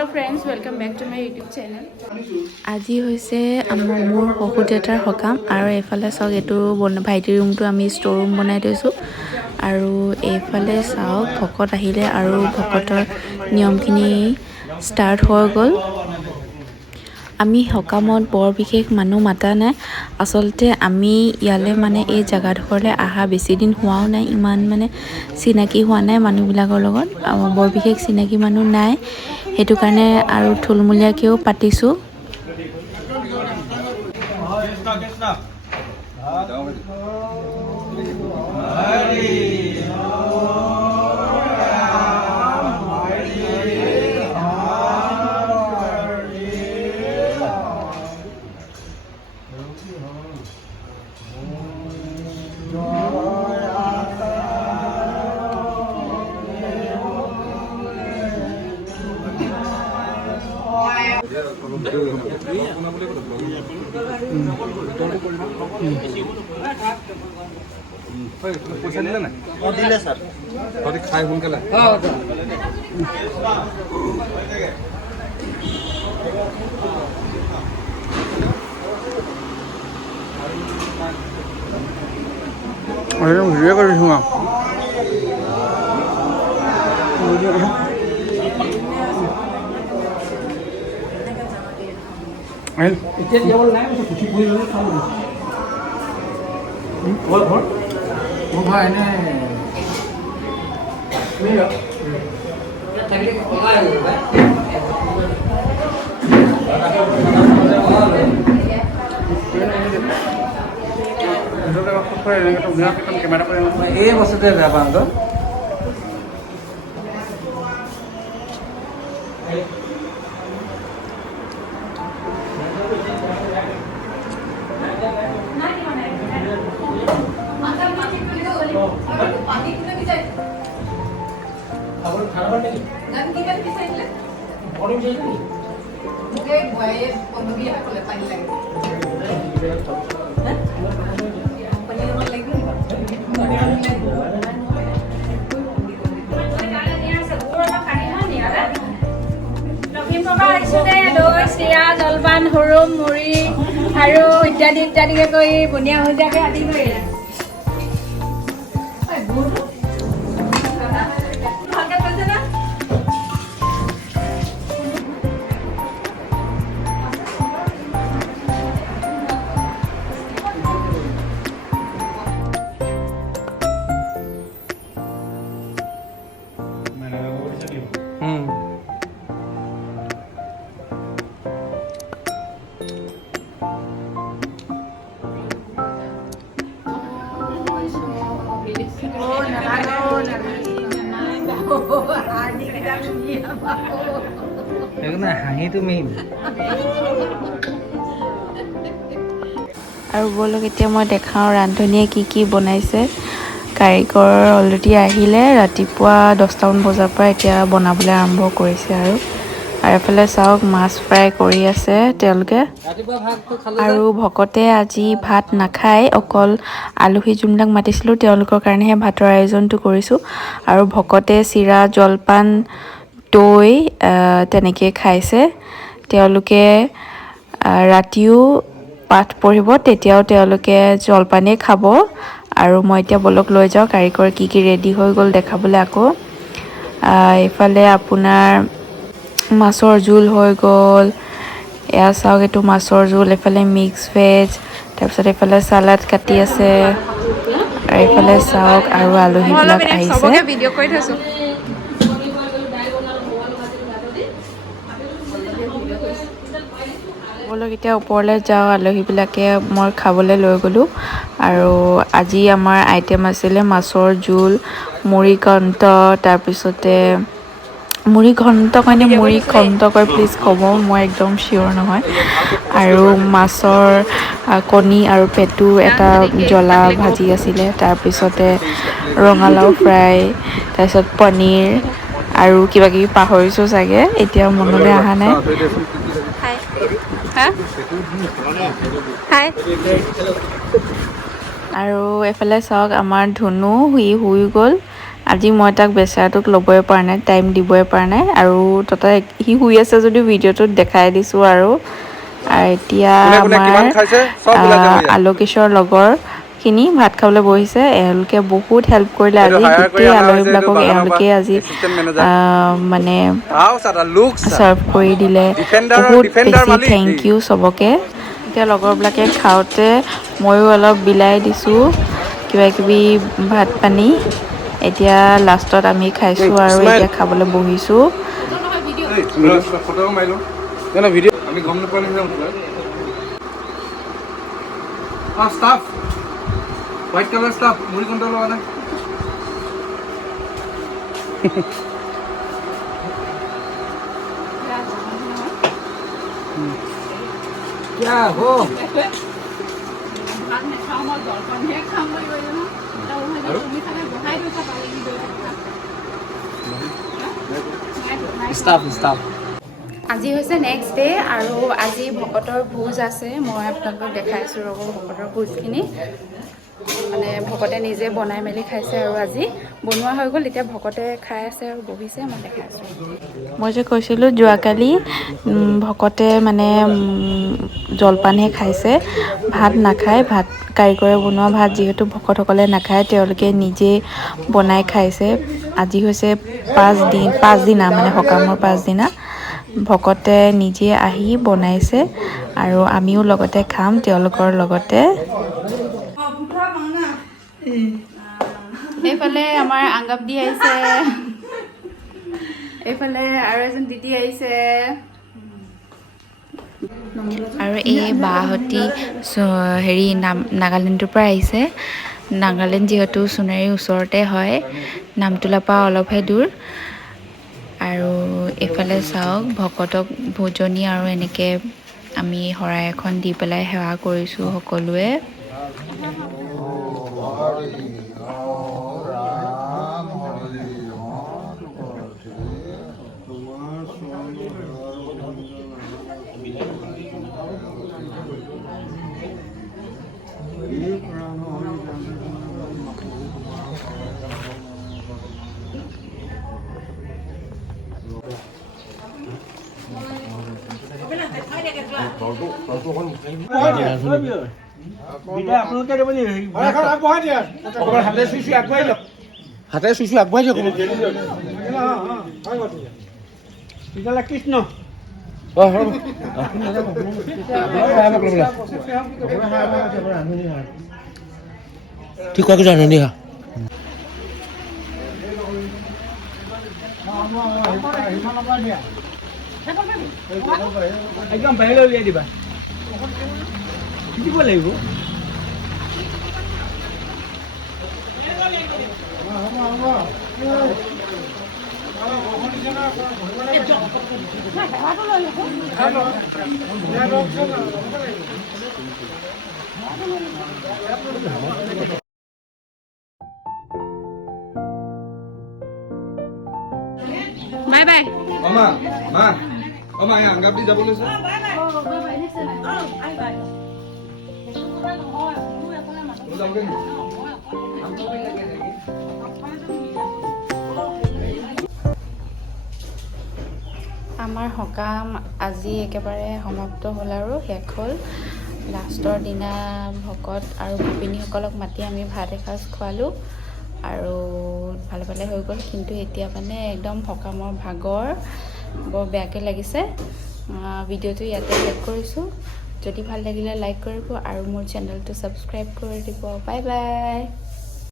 Hello friends welcome back to my YouTube channel আজি হৈছে মোৰ শহু দেউতাৰ সকাম আৰু এইফালে চাওক এইটো ভাইটিৰ ৰুমটো আমি ষ্ট'ৰ ৰুম বনাই থৈছোঁ আৰু এইফালে চাওক ভকত আহিলে আৰু ভকতৰ নিয়মখিনি ষ্টাৰ্ট হৈ গ'ল আমি সকামত বৰ বিশেষ মানুহ মাতা নাই আসলতে আমি ইয়ালে মানে এই জাগাডখৰলে আহা বেছি দিন হোৱাও নাই ইমান মানে চিনাকি হোৱা নাই মানুহবিলাকৰ লগত বৰ বিশেষ চিনাকি মানুহ নাই হেতু কাৰণে আৰু থুলমূলীয়াকেও পাতিছোঁ पैसा दिले ना दिले सर तोरी खाय हुनकला अरे वीडियो कर रही हूं आप इतना लेवल ना है कुछ पूरी ले खाओ और वो भाई ने मेरा तकलीफ होगा है ये बस दे रहा बांध জলপান হুৰুম মুড়ি আৰু ইত্যাদি ইত্যাদিকে কৰি বনিয়া ভজাকে আদি কৰিলে হাঁহি তুমি আৰু বলক এতিয়া মই দেখাওঁ ৰান্ধনীয়ে কি বনাইছে কাৰিকৰ অলৰেডি আহিলে ৰাতিপুৱা 10টামান বজাৰ পৰা এতিয়া বনাবলৈ আৰম্ভ কৰিছে আৰু এফালে চাওক মাছ ফ্ৰাই কৰি আছে তেওঁলোকে আৰু ভকতে আজি ভাত নাখায় অকল আলহী যোনবিলাক মাতিছিলোঁ তেওঁলোকৰ কাৰণেহে ভাতৰ আয়োজনটো কৰিছোঁ আৰু ভকতে চিৰা জলপান দৈ তেনেকে খাইছে তেওঁলোকে ৰাতিও পাঠ পঢ়িব তেতিয়াও তেওঁলোকে জলপানে খাব আৰু মই এতিয়া বলক লৈ যাওঁ কাৰিকৰ কি ৰেডি হৈ গ'ল দেখাবলৈ আকৌ এইফালে আপোনাৰ মাছৰ জোল হৈ গ'ল এয়া চাওক এইটো মাছৰ জোল এফালে মিক্স ভেজ তাৰপিছত এইফালে সালাড কাটি আছে আৰু এইফালে চাওক আৰু আলহীবিলাক আহিছে ভিডিঅ' কৰি থৈছো বলক এতিয়া ওপৰলৈ যাওঁ আলহীবিলাকে মই খাবলৈ লৈ গ'লোঁ আৰু আজি আমাৰ আইটেম আছিলে মাছৰ জোল মুড়ি ঘণ্ট তাৰপিছতে মুড়ি ঘণ্ট মানে মুড়ি ঘণ্ট কয় প্লিজ ক'ব মই একদম চিয়'ৰ নহয় আৰু মাছৰ কণী আৰু পেটু এটা জ্বলা ভাজি আছিলে তাৰপিছতে ৰঙালাও ফ্ৰাই তাৰপিছত পনীৰ আৰু কিবা কিবি পাহৰিছোঁ চাগে এতিয়া মনলৈ অহা নাই হাই আৰু এফালে চাওক আমাৰ ধুনু শুই গ'ল আজি মই তাক বেচাৰটোক ল'বই পৰা নাই, টাইম দিবই পৰা নাই আৰু তাতে সি শুই আছে যদিও ভিডিঅ'টোত দেখাই দিছোঁ আৰু এতিয়া আমাৰ আলোকেশৰ লগৰখিনি ভাত খাবলৈ বহিছে। এওঁলোকে বহুত হেল্প কৰিলে আজি, গোটেই আলহীবিলাকক এওঁলোকে আজি মানে ছাৰ্ভ কৰি দিলে। বহুত বেছি থেংক ইউ চবকে। এতিয়া লগৰবিলাকে খাওঁতে ময়ো অলপ বিলাই দিছোঁ কিবাকিবি ভাত পানী। এতিয়া লাষ্টত আমি খাইছোঁ আৰু এতিয়া খাবলৈ বহিছোঁ। আমি গম নাপাওঁ নিচিনা ষ্টাফ হোৱাইট কালাৰ ষ্টাফ মুড়ি কণ্ট্ৰল লগা নাই क्या हो আজি হৈছে নেক্সট ডে আৰু আজি ভকতৰ ভোজ আছে। মই আপোনালোকক দেখাইছোঁ ৰ'ব ভকতৰ ভোজখিনি। মানে ভকতে নিজে বনাই মেলি খাইছে আৰু আজি বনোৱা হৈ গ'ল। এতিয়া ভকতে খাই আছে আৰু বহিছে, মই দেখাইছোঁ। মই যে কৈছিলোঁ যোৱাকালি ভকতে মানে জলপানহে খাইছে, ভাত নাখায়। ভাত কাৰিকৰে বনোৱা ভাত যিহেতু ভকতসকলে নাখায়, তেওঁলোকে নিজে বনাই খাইছে। আজি হৈছে পাঁচদিনা মানে সকামৰ পাঁচদিনা ভকতে নিজে আহি বনাইছে আৰু আমিও লগতে খাম তেওঁলোকৰ লগতে। এইফালে আমাৰ আংগাপ দি আহিছে, এইফালে আৰু এজন দিদি আহিছে আৰু এই বাহঁতি নাগালেণ্ডৰ পৰা আহিছে। নাগালেণ্ড যিহেতু সোণাৰীৰ ওচৰতে হয়, নামটোলাৰ পৰা অলপহে দূৰ। আৰু এইফালে চাওক ভকতক ভোজনী আৰু এনেকৈ আমি শৰাই এখন দি পেলাই সেৱা কৰিছোঁ সকলোৱে। হাতে চুইচু আগবঢ়াই দিয়ক কৃষ্ণ ঠিক আছে ৰান্ধনি হা একদম বাহিৰলৈ উলিয়াই দিবা দিব লাগিব। Bye bye. মা আংগাপ দি যাব লৈছে। আমাৰ সকাম আজি একেবাৰে সমাপ্ত হ'ল আৰু শেষ হ'ল। লাষ্টৰ দিনা ভকত আৰু গোপিনীসকলক মাতি আমি ভাত এসাঁজ খোৱালোঁ আৰু ভালে ভালে হৈ গ'ল। কিন্তু এতিয়া মানে একদম সকামৰ ভাগৰ বৰ বেয়াকৈ লাগিছে। ভিডিঅ'টো ইয়াতে শেষ কৰিছোঁ। যদি ভাল লাগিলে লাইক কৰিব আৰু মোৰ চেনেলটো ছাবস্ক্ৰাইব কৰি দিব। Bye bye.